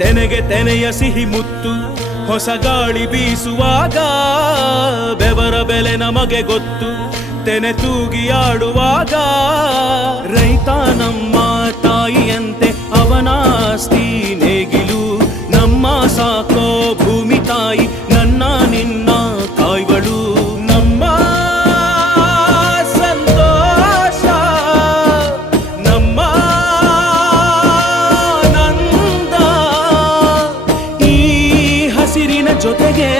ತೆನೆಗೆ ತೆನೆಯ ಸಿಹಿ ಮುತ್ತು ಹೊಸ ಗಾಳಿ ಬೀಸುವಾಗ ಬೆವರ ಬೆಲೆ ನಮಗೆ ಗೊತ್ತು ತೆನೆ ತೂಗಿ ಆಡುವಾಗ ರೈತ ನಮ್ಮ ತಾಯಿಯಂತೆ ಅವನಾಸ್ತಿ ನೇಗಿಲು ನಮ್ಮ ಸಾಕೋ ಭೂಮಿ ತಾಯಿ ನನ್ನ ನಿನ್ನ ಕಾಯ್ವಳು ನಮ್ಮ ಸಂತೋಷ ನಮ್ಮ ನಂದ ಈ ಹಸಿರಿನ ಜೊತೆಗೆ